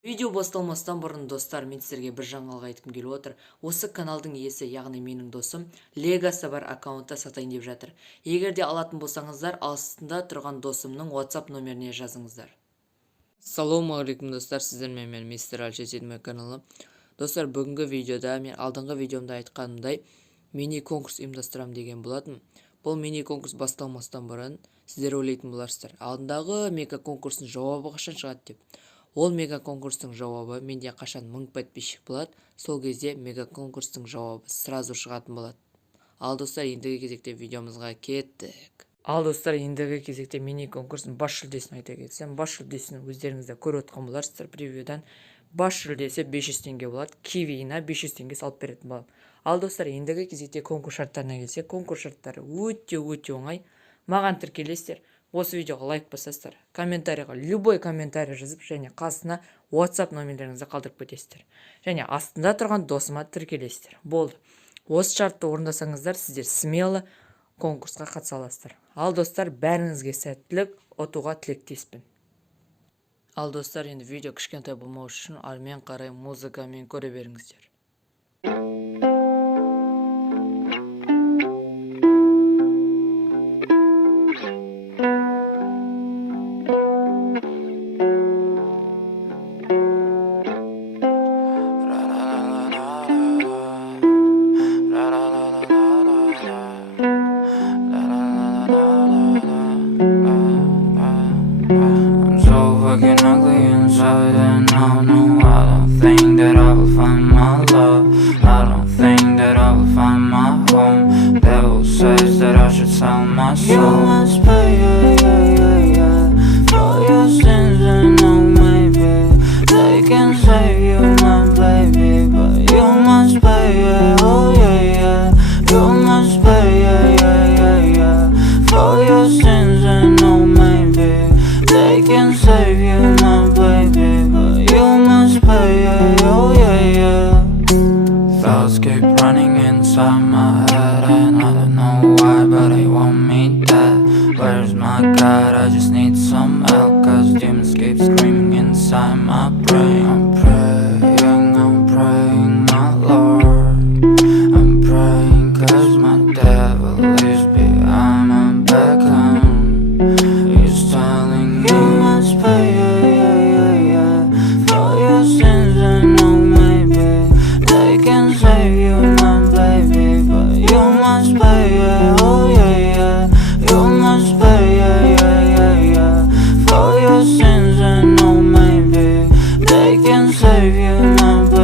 Видео басталмастан бұрын достар, мен сіздерге бір жаңалық айтқым келіп отыр. Осы каналдың иесі, яғни менің досым, Легасы бар аккаунтта сатайын деп жатыр. Егер де алатын болсаңыздар, астында тұрған досымның WhatsApp номеріне жазыңыздар. Ассалаумағалейкум достар, сіздермен мен мистер Аль-Шесидмай каналы. Достар, бүгінгі видеода мен алдыңғы видеомда айтқанымдай мини конкурс ұйымдастырамын деген болатын. Бұл мини конкурс басталмастан бұрын сіздер ойлайтын боларсыздар, алдындағы мега конкурстың жауабы қашан шығады деп. Ол мега конкурстың жауабы менде қашан 1000 подписчик болады, сол кезде мега конкурстың жауабы сразу шығатын болады. Ал достар, ендігі кезекте видеомызға кеттік. Ал достар, ендігі кезекте мини конкурстың бас жүлдесін айта кетсем, бас жүлдесін өздеріңізді көріп отқан боларсыздар превьюдан. Бас жүлдесі 500 теңге болады, кивиіне 500 теңге салып беретін болады. Ал достар, ендігі кезекте конкурс шарттарына келсе, конкурс шарттары өте оңай. Маған тіркелесіздер. Осы видеоға лайк басасыздар, комментарийға любой комментарий жазып, және қасына WhatsApp номерлеріңізді қалдырып кетесіздер. Және астында тұрған досыма тіркелесіздер. Болды. Осы шартты орындасаңыздар, сіздер смело конкурсқа қатыса аласыздар. Ал достар, бәріңізге сәттілік, ұтуға тілектеспін. Ал достар, енді видео кішкентай болмау үшін әрмен қарай музыкамен көре беріңіздер. Fucking ugly inside, and I don't think that I will find my love. I don't think that I will find my home. Devil says that I should sell my soul. You must pay, for your sins, and no, maybe they can save you, my baby, but you must pay, oh yeah. You must pay, for your sins, and no, maybe they can save you, my baby, but you must pay, oh yeah. Thoughts keep running inside my head, and I don't know why, but they want me dead. Where's my God? I just need some help, cause demons keep screaming inside my brain. I'm praying, my Lord. I'm praying, cause my devil is behind my back home. He's telling you must pay, for your sins, and no, maybe they can save you, my baby, but you must pay, oh yeah. You must pay, for your sins, and no, maybe they can save you, my baby.